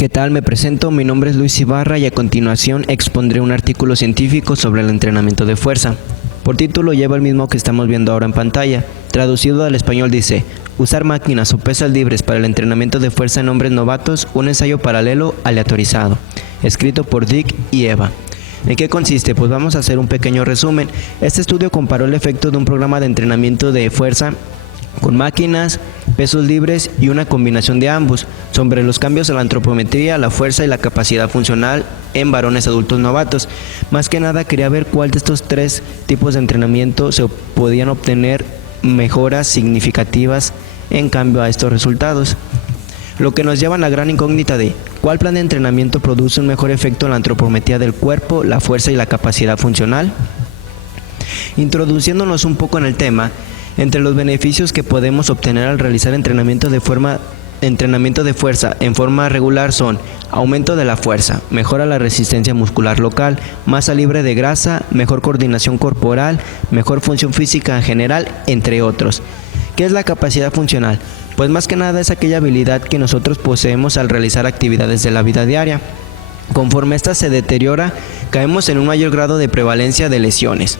¿Qué tal? Me presento, mi nombre es Luis Ibarra y a continuación expondré un artículo científico sobre el entrenamiento de fuerza. Por título lleva el mismo que estamos viendo ahora en pantalla. Traducido al español dice: usar máquinas o pesas libres para el entrenamiento de fuerza en hombres novatos, un ensayo paralelo aleatorizado. Escrito por Dick y Eva. ¿En qué consiste? Pues vamos a hacer un pequeño resumen. Este estudio comparó el efecto de un programa de entrenamiento de fuerza con máquinas, pesos libres y una combinación de ambos, sobre los cambios a la antropometría, la fuerza y la capacidad funcional en varones adultos novatos. Más que nada quería ver cuál de estos tres tipos de entrenamiento se podían obtener mejoras significativas en cambio a estos resultados. Lo que nos lleva a la gran incógnita de ¿cuál plan de entrenamiento produce un mejor efecto en la antropometría del cuerpo, la fuerza y la capacidad funcional? Introduciéndonos un poco en el tema, entre los beneficios que podemos obtener al realizar entrenamiento de fuerza en forma regular son: aumento de la fuerza, mejora la resistencia muscular local, masa libre de grasa, mejor coordinación corporal, mejor función física en general, entre otros. ¿Qué es la capacidad funcional? Pues más que nada es aquella habilidad que nosotros poseemos al realizar actividades de la vida diaria. Conforme ésta se deteriora, caemos en un mayor grado de prevalencia de lesiones.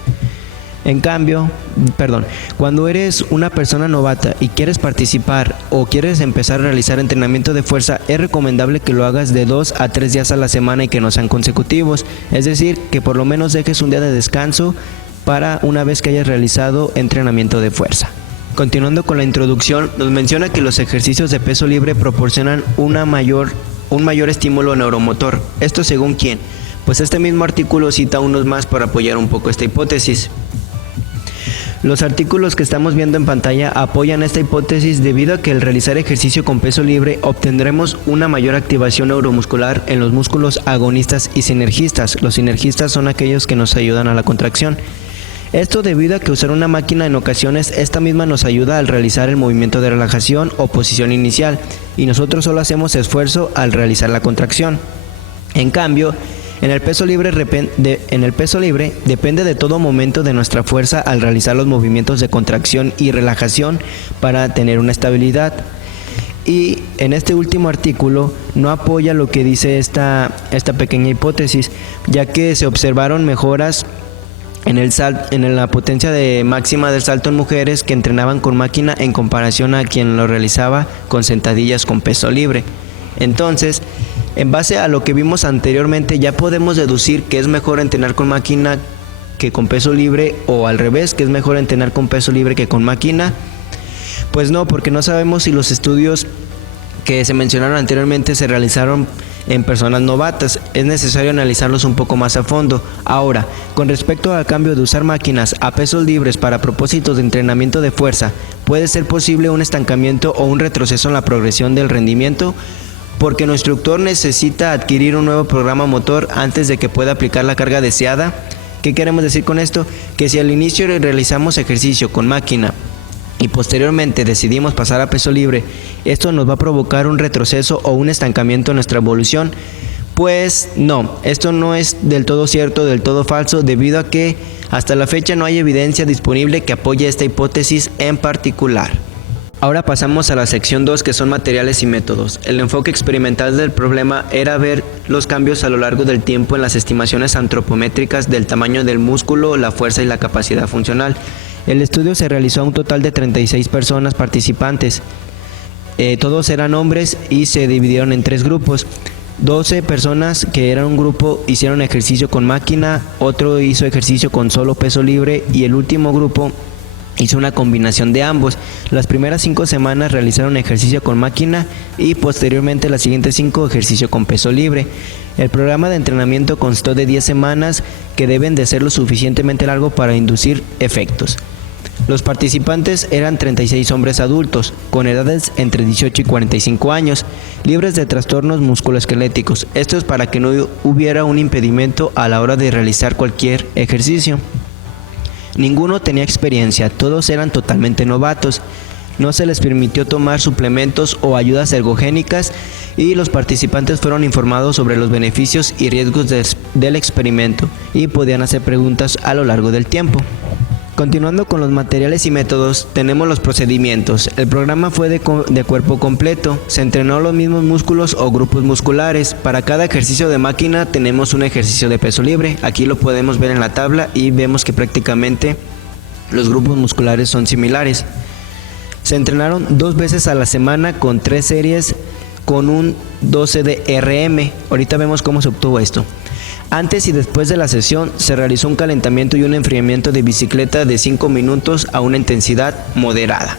Cuando eres una persona novata y quieres participar o quieres empezar a realizar entrenamiento de fuerza, es recomendable que lo hagas de 2 a 3 días a la semana y que no sean consecutivos. Es decir, que por lo menos dejes un día de descanso para una vez que hayas realizado entrenamiento de fuerza. Continuando con la introducción, nos menciona que los ejercicios de peso libre proporcionan un mayor estímulo neuromotor. ¿Esto según quién? Pues este mismo artículo cita unos más para apoyar un poco esta hipótesis. Los artículos que estamos viendo en pantalla apoyan esta hipótesis debido a que al realizar ejercicio con peso libre obtendremos una mayor activación neuromuscular en los músculos agonistas y sinergistas. Los sinergistas son aquellos que nos ayudan a la contracción. Esto debido a que usar una máquina en ocasiones, esta misma nos ayuda al realizar el movimiento de relajación o posición inicial y nosotros solo hacemos esfuerzo al realizar la contracción. En cambio, en el peso libre depende de todo momento de nuestra fuerza al realizar los movimientos de contracción y relajación para tener una estabilidad. Y en este último artículo no apoya lo que dice esta pequeña hipótesis, ya que se observaron mejoras en la potencia máxima del salto en mujeres que entrenaban con máquina en comparación a quien lo realizaba con sentadillas con peso libre. Entonces, en base a lo que vimos anteriormente, ya podemos deducir que es mejor entrenar con máquina que con peso libre, o al revés, que es mejor entrenar con peso libre que con máquina. Pues no, porque no sabemos si los estudios que se mencionaron anteriormente se realizaron en personas novatas. Es necesario analizarlos un poco más a fondo. Ahora, con respecto al cambio de usar máquinas a pesos libres para propósitos de entrenamiento de fuerza, ¿puede ser posible un estancamiento o un retroceso en la progresión del rendimiento? Porque nuestro instructor necesita adquirir un nuevo programa motor antes de que pueda aplicar la carga deseada. ¿Qué queremos decir con esto? Que si al inicio realizamos ejercicio con máquina y posteriormente decidimos pasar a peso libre, esto nos va a provocar un retroceso o un estancamiento en nuestra evolución. Pues no, esto no es del todo cierto, del todo falso, debido a que hasta la fecha no hay evidencia disponible que apoye esta hipótesis en particular. Ahora pasamos a la sección 2, que son materiales y métodos. El enfoque experimental del problema era ver los cambios a lo largo del tiempo en las estimaciones antropométricas del tamaño del músculo, la fuerza y la capacidad funcional. El estudio se realizó a un total de 36 personas participantes. Todos eran hombres y se dividieron en 3 grupos. 12 personas que eran un grupo hicieron ejercicio con máquina, otro hizo ejercicio con solo peso libre y el último grupo hizo una combinación de ambos. Las primeras 5 semanas realizaron ejercicio con máquina y posteriormente las siguientes 5 ejercicio con peso libre. El programa de entrenamiento constó de 10 semanas que deben de ser lo suficientemente largo para inducir efectos. Los participantes eran 36 hombres adultos, con edades entre 18 y 45 años, libres de trastornos musculoesqueléticos. Esto es para que no hubiera un impedimento a la hora de realizar cualquier ejercicio. Ninguno tenía experiencia, todos eran totalmente novatos. No se les permitió tomar suplementos o ayudas ergogénicas y los participantes fueron informados sobre los beneficios y riesgos del experimento y podían hacer preguntas a lo largo del tiempo. Continuando con los materiales y métodos, tenemos los procedimientos. El programa fue de cuerpo completo. Se entrenó los mismos músculos o grupos musculares. Para cada ejercicio de máquina tenemos un ejercicio de peso libre. Aquí lo podemos ver en la tabla y vemos que prácticamente los grupos musculares son similares. Se entrenaron 2 veces a la semana con 3 series con un 12 de RM. Ahorita vemos cómo se obtuvo esto. Antes y después de la sesión se realizó un calentamiento y un enfriamiento de bicicleta de 5 minutos a una intensidad moderada.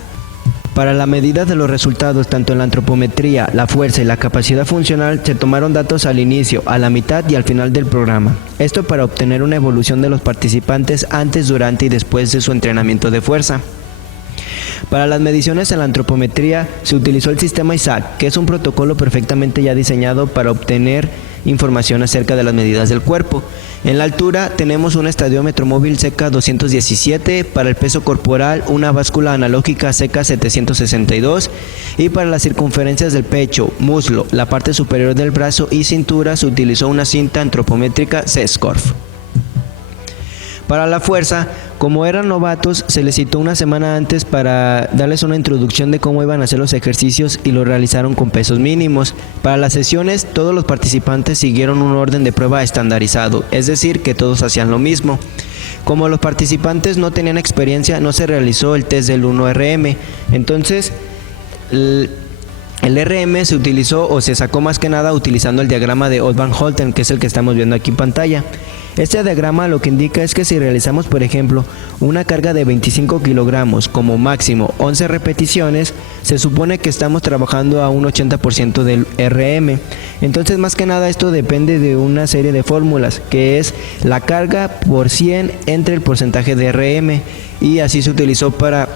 Para la medida de los resultados tanto en la antropometría, la fuerza y la capacidad funcional se tomaron datos al inicio, a la mitad y al final del programa. Esto para obtener una evolución de los participantes antes, durante y después de su entrenamiento de fuerza. Para las mediciones en la antropometría se utilizó el sistema ISAC, que es un protocolo perfectamente ya diseñado para obtener información acerca de las medidas del cuerpo. En la altura tenemos un estadiómetro móvil CECA 217, para el peso corporal una báscula analógica CECA 762 y para las circunferencias del pecho, muslo, la parte superior del brazo y cintura se utilizó una cinta antropométrica C-SCORF. Para la fuerza, como eran novatos, se les citó una semana antes para darles una introducción de cómo iban a hacer los ejercicios y lo realizaron con pesos mínimos. Para las sesiones, todos los participantes siguieron un orden de prueba estandarizado, es decir, que todos hacían lo mismo. Como los participantes no tenían experiencia, no se realizó el test del 1RM, entonces el RM se utilizó o se sacó más que nada utilizando el diagrama de Ott Van Holten, que es el que estamos viendo aquí en pantalla. Este diagrama lo que indica es que si realizamos, por ejemplo, una carga de 25 kilogramos como máximo 11 repeticiones, se supone que estamos trabajando a un 80% del RM. Entonces, más que nada, esto depende de una serie de fórmulas, que es la carga por 100 entre el porcentaje de RM, y así se utilizó para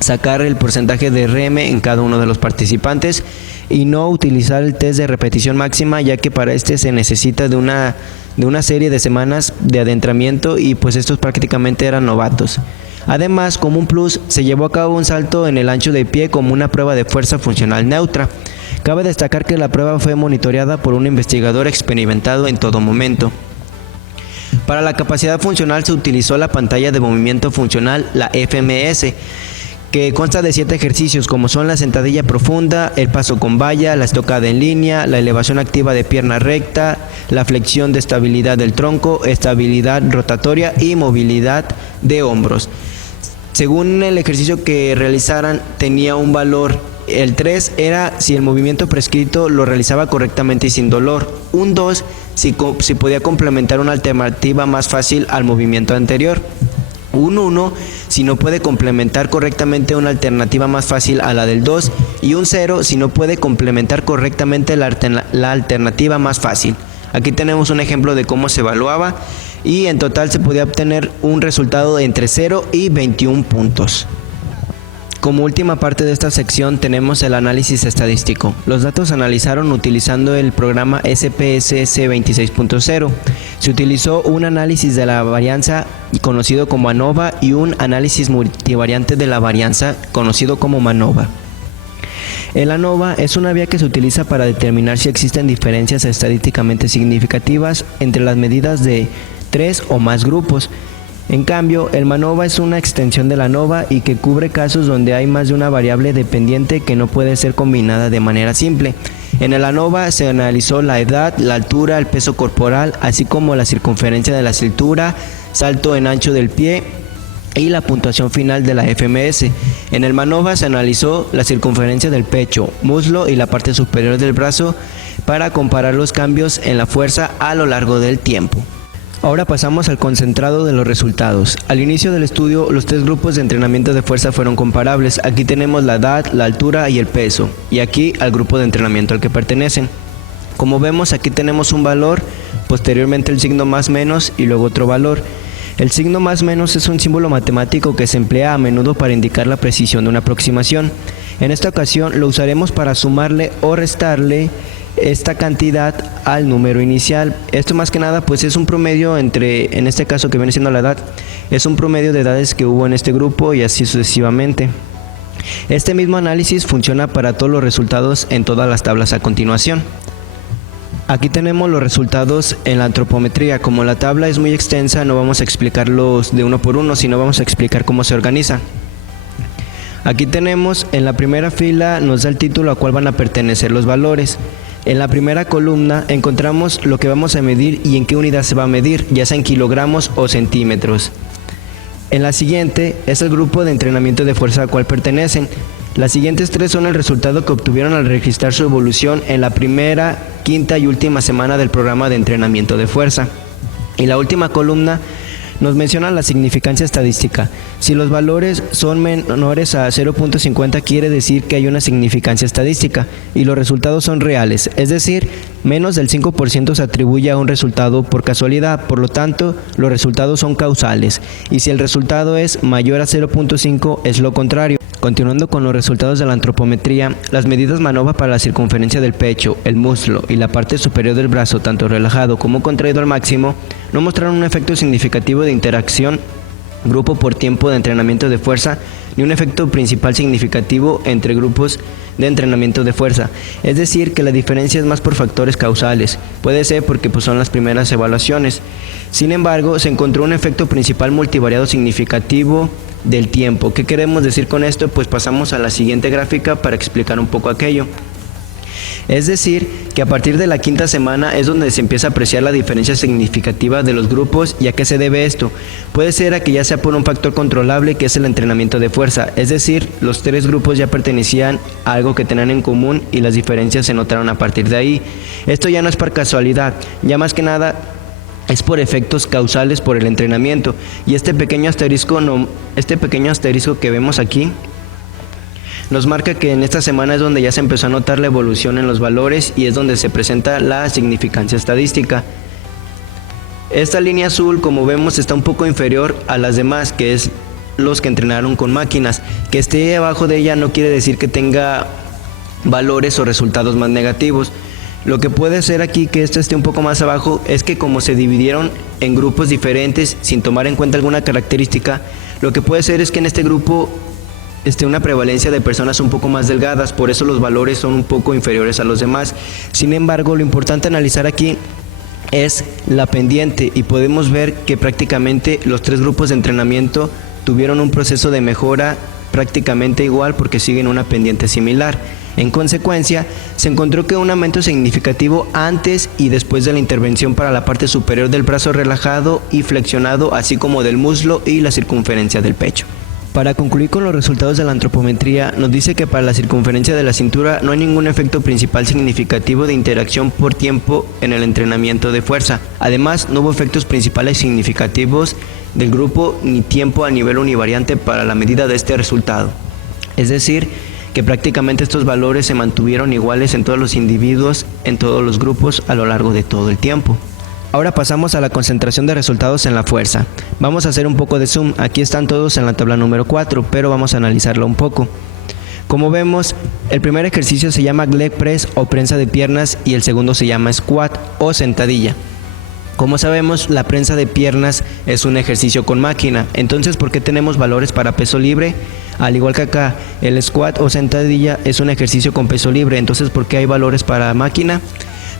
sacar el porcentaje de RM en cada uno de los participantes y no utilizar el test de repetición máxima, ya que para este se necesita de una serie de semanas de adentramiento y pues estos prácticamente eran novatos. Además, como un plus, se llevó a cabo un salto en el ancho de pie como una prueba de fuerza funcional neutra. Cabe destacar que la prueba fue monitoreada por un investigador experimentado en todo momento. Para la capacidad funcional se utilizó la pantalla de movimiento funcional, la FMS, que consta de 7 ejercicios como son la sentadilla profunda, el paso con valla, la estocada en línea, la elevación activa de pierna recta, la flexión de estabilidad del tronco, estabilidad rotatoria y movilidad de hombros. Según el ejercicio que realizaran tenía un valor. El 3 era si el movimiento prescrito lo realizaba correctamente y sin dolor. Un 2 si podía complementar una alternativa más fácil al movimiento anterior. Un 1 si no puede complementar correctamente una alternativa más fácil a la del 2 y un 0 si no puede complementar correctamente la alternativa más fácil. Aquí tenemos un ejemplo de cómo se evaluaba y en total se podía obtener un resultado de entre 0 y 21 puntos. Como última parte de esta sección tenemos el análisis estadístico. Los datos se analizaron utilizando el programa SPSS 26.0. Se utilizó un análisis de la varianza conocido como ANOVA y un análisis multivariante de la varianza conocido como MANOVA. El ANOVA es una vía que se utiliza para determinar si existen diferencias estadísticamente significativas entre las medidas de 3 o más grupos. En cambio, el MANOVA es una extensión de la ANOVA y que cubre casos donde hay más de una variable dependiente que no puede ser combinada de manera simple. En el ANOVA se analizó la edad, la altura, el peso corporal, así como la circunferencia de la cintura, salto en ancho del pie y la puntuación final de la FMS. En el MANOVA se analizó la circunferencia del pecho, muslo y la parte superior del brazo para comparar los cambios en la fuerza a lo largo del tiempo. Ahora pasamos al concentrado de los resultados. Al inicio del estudio, los 3 grupos de entrenamiento de fuerza fueron comparables. Aquí tenemos la edad, la altura y el peso, y aquí al grupo de entrenamiento al que pertenecen. Como vemos, aquí tenemos un valor, posteriormente el signo más menos y luego otro valor. El signo más menos es un símbolo matemático que se emplea a menudo para indicar la precisión de una aproximación. En esta ocasión lo usaremos para sumarle o restarle esta cantidad al número inicial. Esto más que nada pues es un promedio entre, en este caso que viene siendo la edad, es un promedio de edades que hubo en este grupo y así sucesivamente. Este mismo análisis funciona para todos los resultados en todas las tablas a continuación. Aquí tenemos los resultados en la antropometría. Como la tabla es muy extensa, no vamos a explicarlos de uno por uno, sino vamos a explicar cómo se organiza. Aquí tenemos en la primera fila, nos da el título a cuál van a pertenecer los valores. En la primera columna encontramos lo que vamos a medir y en qué unidad se va a medir, ya sea en kilogramos o centímetros. En la siguiente es el grupo de entrenamiento de fuerza al cual pertenecen. Las siguientes tres son el resultado que obtuvieron al registrar su evolución en la primera, quinta y última semana del programa de entrenamiento de fuerza. Y la última columna nos menciona la significancia estadística. Si los valores son menores a 0.50 quiere decir que hay una significancia estadística y los resultados son reales, es decir, menos del 5% se atribuye a un resultado por casualidad, por lo tanto, los resultados son causales y si el resultado es mayor a 0.5 es lo contrario. Continuando con los resultados de la antropometría, las medidas MANOVA para la circunferencia del pecho, el muslo y la parte superior del brazo, tanto relajado como contraído al máximo, no mostraron un efecto significativo de interacción grupo por tiempo de entrenamiento de fuerza, ni un efecto principal significativo entre grupos de entrenamiento de fuerza. Es decir, que la diferencia es más por factores causales. Puede ser porque son las primeras evaluaciones. Sin embargo, se encontró un efecto principal multivariado significativo del tiempo. ¿Qué queremos decir con esto? Pues pasamos a la siguiente gráfica para explicar un poco aquello. Es decir, que a partir de la quinta semana es donde se empieza a apreciar la diferencia significativa de los grupos. ¿Y a qué se debe esto? Puede ser a que ya sea por un factor controlable que es el entrenamiento de fuerza, es decir, los tres grupos ya pertenecían a algo que tenían en común y las diferencias se notaron a partir de ahí. Esto ya no es por casualidad, ya más que nada es por efectos causales por el entrenamiento. Y este pequeño asterisco que vemos aquí nos marca que en esta semana es donde ya se empezó a notar la evolución en los valores y es donde se presenta la significancia estadística. Esta línea azul, como vemos, está un poco inferior a las demás, que es los que entrenaron con máquinas. Que esté abajo de ella no quiere decir que tenga valores o resultados más negativos. Lo que puede ser aquí que esto esté un poco más abajo es que como se dividieron en grupos diferentes sin tomar en cuenta alguna característica, lo que puede ser es que en este grupo una prevalencia de personas un poco más delgadas, por eso los valores son un poco inferiores a los demás. Sin embargo, lo importante a analizar aquí es la pendiente y podemos ver que prácticamente los tres grupos de entrenamiento tuvieron un proceso de mejora prácticamente igual porque siguen una pendiente similar. En consecuencia, se encontró que un aumento significativo antes y después de la intervención para la parte superior del brazo relajado y flexionado, así como del muslo y la circunferencia del pecho. Para concluir con los resultados de la antropometría, nos dice que para la circunferencia de la cintura no hay ningún efecto principal significativo de interacción por tiempo en el entrenamiento de fuerza. Además, no hubo efectos principales significativos del grupo ni tiempo a nivel univariante para la medida de este resultado. Es decir, que prácticamente estos valores se mantuvieron iguales en todos los individuos, en todos los grupos a lo largo de todo el tiempo. Ahora pasamos a la concentración de resultados en la fuerza. Vamos a hacer un poco de zoom. Aquí están todos en la tabla número 4, pero vamos a analizarlo un poco. Como vemos, el primer ejercicio se llama leg press o prensa de piernas y el segundo se llama squat o sentadilla. Como sabemos, la prensa de piernas es un ejercicio con máquina. Entonces, ¿por qué tenemos valores para peso libre? Al igual que acá, el squat o sentadilla es un ejercicio con peso libre. Entonces, ¿por qué hay valores para máquina?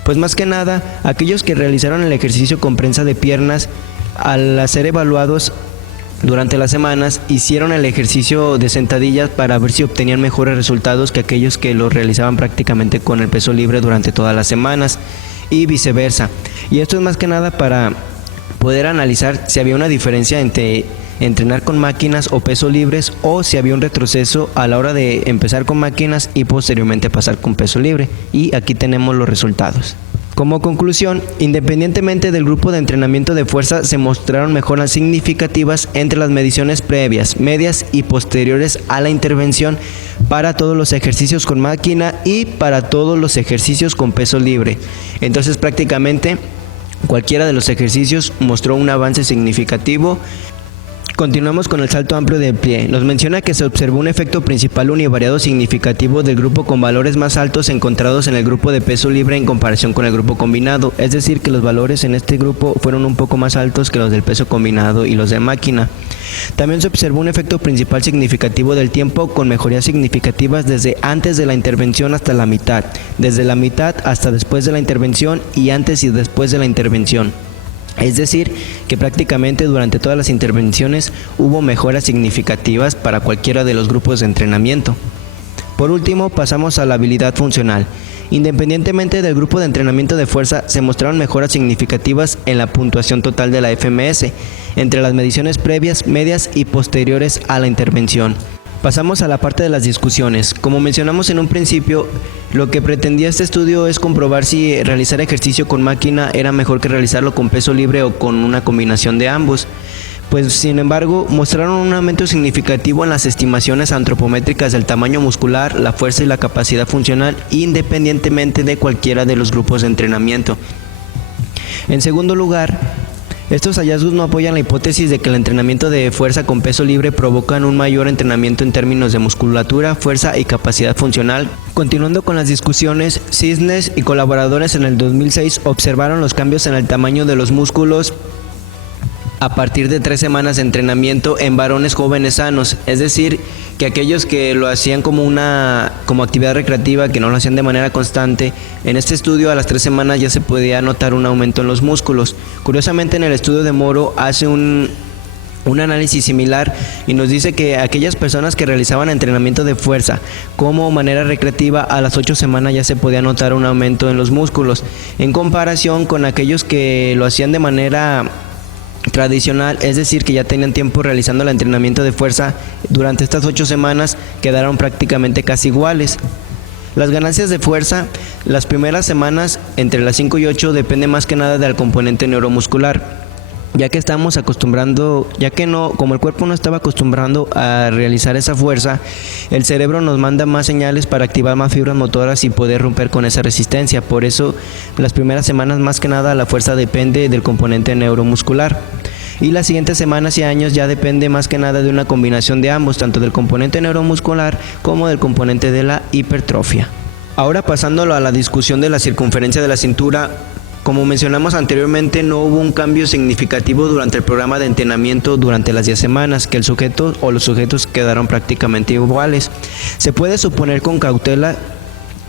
Pues más que nada, aquellos que realizaron el ejercicio con prensa de piernas, al ser evaluados durante las semanas, hicieron el ejercicio de sentadillas para ver si obtenían mejores resultados que aquellos que lo realizaban prácticamente con el peso libre durante todas las semanas y viceversa. Y esto es más que nada para poder analizar si había una diferencia entre entrenar con máquinas o peso libres o si había un retroceso a la hora de empezar con máquinas y posteriormente pasar con peso libre. Y aquí tenemos los resultados. Como conclusión, independientemente del grupo de entrenamiento de fuerza, se mostraron mejoras significativas entre las mediciones previas, medias y posteriores a la intervención para todos los ejercicios con máquina y para todos los ejercicios con peso libre. Entonces prácticamente cualquiera de los ejercicios mostró un avance significativo Continuamos con el salto amplio de plie. Nos menciona que se observó un efecto principal univariado significativo del grupo con valores más altos encontrados en el grupo de peso libre en comparación con el grupo combinado, es decir, que los valores en este grupo fueron un poco más altos que los del peso combinado y los de máquina. También se observó un efecto principal significativo del tiempo con mejorías significativas desde antes de la intervención hasta la mitad, desde la mitad hasta después de la intervención y antes y después de la intervención. Es decir, que prácticamente durante todas las intervenciones hubo mejoras significativas para cualquiera de los grupos de entrenamiento. Por último, pasamos a la habilidad funcional. Independientemente del grupo de entrenamiento de fuerza, se mostraron mejoras significativas en la puntuación total de la FMS, entre las mediciones previas, medias y posteriores a la intervención. Pasamos a la parte de las discusiones. Como mencionamos en un principio, lo que pretendía este estudio es comprobar si realizar ejercicio con máquina era mejor que realizarlo con peso libre o con una combinación de ambos. Pues sin embargo, mostraron un aumento significativo en las estimaciones antropométricas del tamaño muscular, la fuerza y la capacidad funcional, independientemente de cualquiera de los grupos de entrenamiento. En segundo lugar, estos hallazgos no apoyan la hipótesis de que el entrenamiento de fuerza con peso libre provocan un mayor entrenamiento en términos de musculatura, fuerza y capacidad funcional. Continuando con las discusiones, Cisnes y colaboradores en el 2006 observaron los cambios en el tamaño de los músculos a partir de 3 semanas de entrenamiento en varones jóvenes sanos, es decir, que aquellos que lo hacían como actividad recreativa, que no lo hacían de manera constante, en este estudio a las 3 semanas ya se podía notar un aumento en los músculos. Curiosamente, en el estudio de Moro hace un análisis similar y nos dice que aquellas personas que realizaban entrenamiento de fuerza como manera recreativa a las 8 semanas ya se podía notar un aumento en los músculos, en comparación con aquellos que lo hacían de manera tradicional, es decir, que ya tenían tiempo realizando el entrenamiento de fuerza. Durante estas 8 semanas quedaron prácticamente casi iguales. Las ganancias de fuerza, las primeras semanas entre las 5 y 8 depende más que nada del componente neuromuscular, ya que como el cuerpo no estaba acostumbrando a realizar esa fuerza, el cerebro nos manda más señales para activar más fibras motoras y poder romper con esa resistencia. Por eso, las primeras semanas más que nada la fuerza depende del componente neuromuscular. Y las siguientes semanas y años ya depende más que nada de una combinación de ambos, tanto del componente neuromuscular como del componente de la hipertrofia. Ahora pasándolo a la discusión de la circunferencia de la cintura. Como mencionamos anteriormente, no hubo un cambio significativo durante el programa de entrenamiento durante las 10 semanas, que el sujeto o los sujetos quedaron prácticamente iguales. Se puede suponer con cautela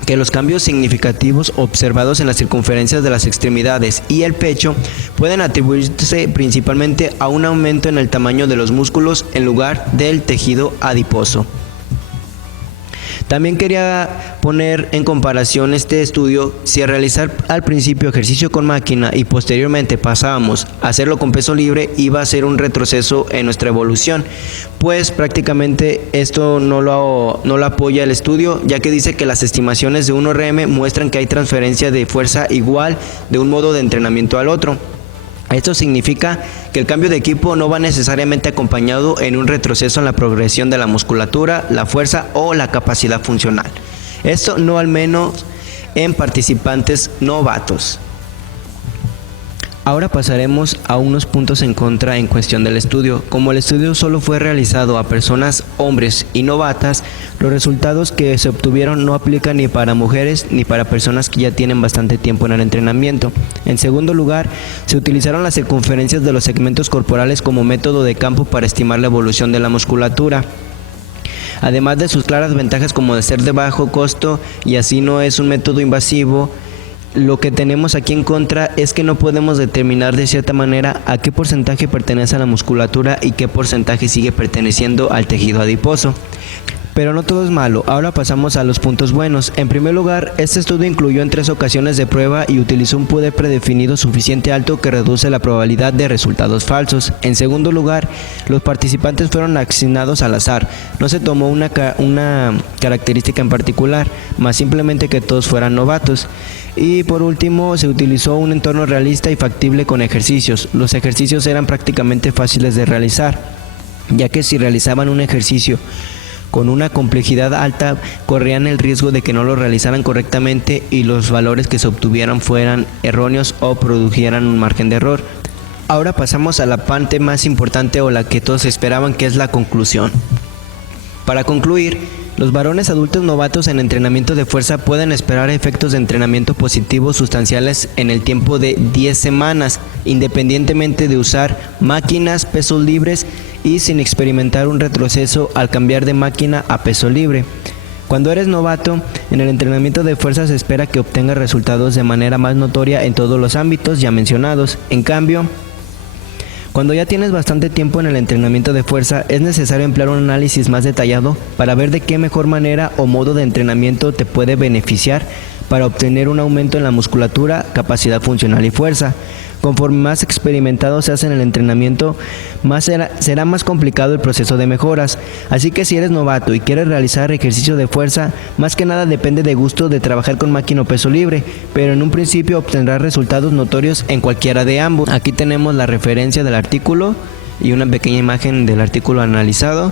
que los cambios significativos observados en las circunferencias de las extremidades y el pecho pueden atribuirse principalmente a un aumento en el tamaño de los músculos en lugar del tejido adiposo. También quería poner en comparación este estudio si al realizar al principio ejercicio con máquina y posteriormente pasábamos a hacerlo con peso libre iba a ser un retroceso en nuestra evolución, pues prácticamente esto no lo apoya el estudio, ya que dice que las estimaciones de 1RM muestran que hay transferencia de fuerza igual de un modo de entrenamiento al otro. Esto significa que el cambio de equipo no va necesariamente acompañado en un retroceso en la progresión de la musculatura, la fuerza o la capacidad funcional. Esto no al menos en participantes novatos. Ahora pasaremos a unos puntos en contra en cuestión del estudio. Como el estudio solo fue realizado a personas hombres y novatas, los resultados que se obtuvieron no aplican ni para mujeres ni para personas que ya tienen bastante tiempo en el entrenamiento. En segundo lugar, se utilizaron las circunferencias de los segmentos corporales como método de campo para estimar la evolución de la musculatura. Además de sus claras ventajas como de ser de bajo costo y así no es un método invasivo, lo que tenemos aquí en contra es que no podemos determinar de cierta manera a qué porcentaje pertenece a la musculatura y qué porcentaje sigue perteneciendo al tejido adiposo. Pero no todo es malo. Ahora pasamos a los puntos buenos. En primer lugar, este estudio incluyó en 3 ocasiones de prueba y utilizó un poder predefinido suficiente alto que reduce la probabilidad de resultados falsos. En segundo lugar, los participantes fueron asignados al azar. No se tomó una característica en particular, más simplemente que todos fueran novatos. Y por último, se utilizó un entorno realista y factible con ejercicios. Los ejercicios eran prácticamente fáciles de realizar, ya que si realizaban un ejercicio con una complejidad alta, corrían el riesgo de que no lo realizaran correctamente y los valores que se obtuvieran fueran erróneos o produjeran un margen de error. Ahora pasamos a la parte más importante o la que todos esperaban, que es la conclusión. Para concluir, los varones adultos novatos en entrenamiento de fuerza pueden esperar efectos de entrenamiento positivos sustanciales en el tiempo de 10 semanas, independientemente de usar máquinas, pesos libres y sin experimentar un retroceso al cambiar de máquina a peso libre. Cuando eres novato, en el entrenamiento de fuerza se espera que obtengas resultados de manera más notoria en todos los ámbitos ya mencionados. En cambio, cuando ya tienes bastante tiempo en el entrenamiento de fuerza, es necesario emplear un análisis más detallado para ver de qué mejor manera o modo de entrenamiento te puede beneficiar para obtener un aumento en la musculatura, capacidad funcional y fuerza. Conforme más experimentado seas en el entrenamiento, será más complicado el proceso de mejoras. Así que si eres novato y quieres realizar ejercicio de fuerza, más que nada depende de gusto de trabajar con máquina o peso libre, pero en un principio obtendrás resultados notorios en cualquiera de ambos. Aquí tenemos la referencia del artículo y una pequeña imagen del artículo analizado,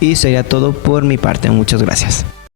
y sería todo por mi parte. Muchas gracias.